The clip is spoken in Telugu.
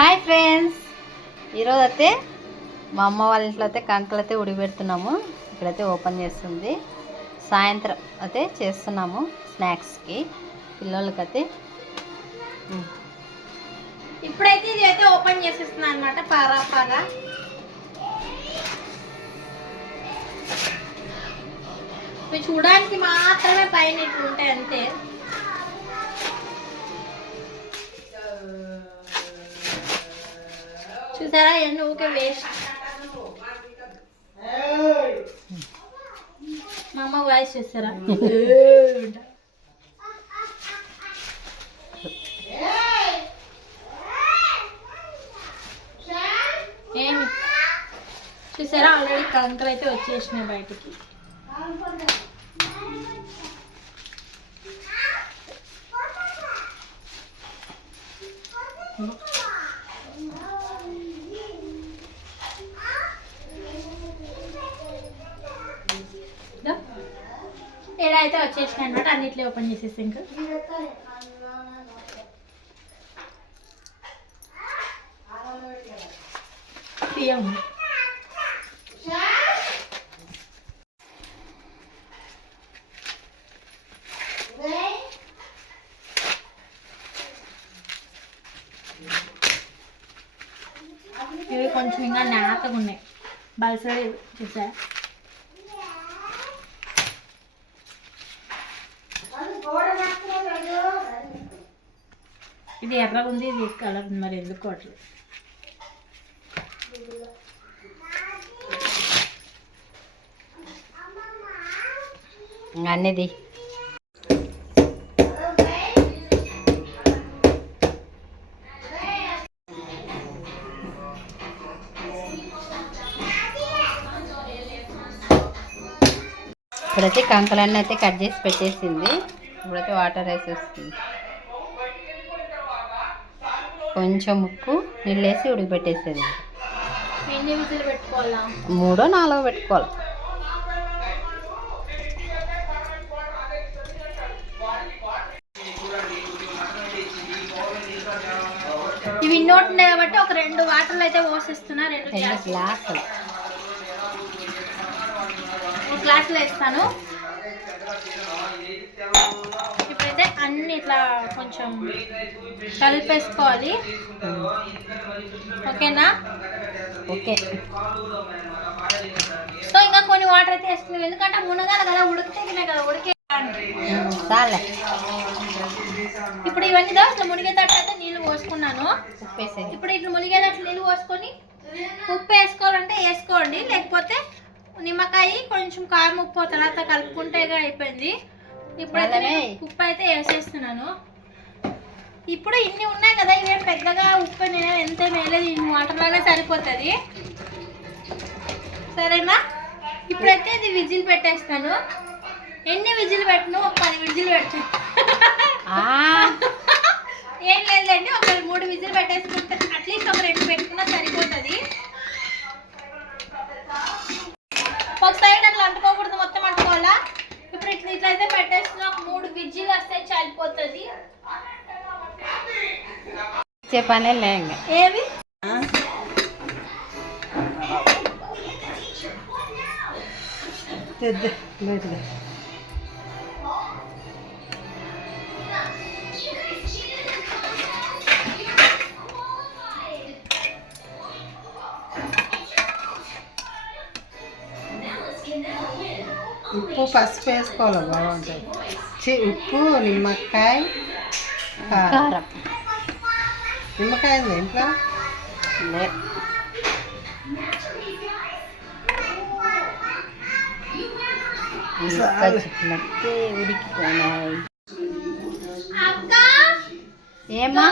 హాయ్ ఫ్రెండ్స్, ఈరోజు అయితే మా అమ్మ వాళ్ళ ఇంట్లో అయితే కంకులు అయితే ఉడిపెడుతున్నాము. ఇక్కడైతే ఓపెన్ చేస్తుంది. సాయంత్రం అయితే చేస్తున్నాము స్నాక్స్కి పిల్లలకైతే. ఇప్పుడైతే ఇది అయితే ఓపెన్ చేసేస్తున్నాను అనమాట. పారా మీరు చూడడానికి మాత్రమే పైన ఇట్లా ఉంటాయి అంతే. చూసారా ఎన్ని ఊకే వేస్ట్. మా అమ్మ వాయిస్ చేస్తారా? ఏమి చూసారా ఆల్రెడీ కంకలు అయితే వచ్చేసినాయి బయటికి. ఏడా అయితే వచ్చేసినాయి అనమాట. అన్నిట్లో ఓపెన్ చేసేసి ఇంకా ఇవి కొంచెం ఇంకా నేతగా ఉన్నాయి. బల్సడి చూసారా? ఇది ఎర్రగా ఉంది, ఇది కలర్ మరి ఎందుకు అట్లా. అన్నది ఇప్పుడైతే కంకులన్నీ అయితే కట్ చేసి పెట్టేసింది. ఇప్పుడైతే వాటర్ వేసేస్తుంది. కొంచెం ఉప్పు నీళ్ళు వేసి ఉడికిపెట్టేసేది. 3 4 పెట్టుకోవాలి. ఇవి నోట్ ఉన్నాయి కాబట్టి ఒక 2 వాటర్లు అయితే పోసేస్తున్నా. 2 గ్లాసులు గ్లాసులు వేస్తాను. ఇప్పుడైతే అన్ని ఇట్లా కొంచెం కలిపేసుకోవాలి. ఓకేనా? ఓకే. సో ఇంకా కొన్ని వాటర్ అయితే వేసుకున్నాం, ఎందుకంటే మునగాలి కదా, ఉడికితేనే కదా ఉడికే. చాలే. ఇప్పుడు ఇవన్నీ ఇట్లా మునిగేటట్టు అయితే నీళ్ళు పోసుకున్నాను. ఇప్పుడు ఇట్లా మునిగేటట్లు నీళ్ళు పోసుకొని ఉప్పు వేసుకోవాలంటే వేసుకోండి, లేకపోతే నిమ్మకాయ కొంచెం కారం ఉప్పు తర్వాత కలుపుకుంటే అయిపోయింది. ఇప్పుడైతే ఉప్పు అయితే వేసేస్తున్నాను. ఇప్పుడు ఇన్ని ఉన్నాయి కదా, ఇవేం పెద్దగా ఉప్పు నేను ఎంత వేయలేదు, ఇన్ని వాటర్ లాగా సరిపోతుంది. సరేనా? ఇప్పుడైతే ఇది విజిల్ పెట్టేస్తాను. ఎన్ని విజిల్ పెట్టను? ఒక 10 విజిల్ పెట్టు. ఏం లేదండి, ఒక 3 విజిల్ పెట్టేసుకుంటే అట్లీస్ట్ ఒక 2 పెట్టుకున్నా సరిపోతుంది. ఒక సైడ్ అట్లా అంటుకోకూడదు, మొత్తం అంటుకోవాలా. ఇప్పుడు ఇట్లయితే పెట్టేస్తున్నా. ఒక 3 విజిల్ వస్తే చనిపోతుంది. చెప్పనే లేంగా ఏవి ఉప్పు పసుపు వేసుకోవాలి, బాగుంటుంది. ఉప్పు నిమ్మకాయ కారం. నిమ్మకాయ ఉంది ఇంట్లో? ఉడికిపోయినాయి. ఏమా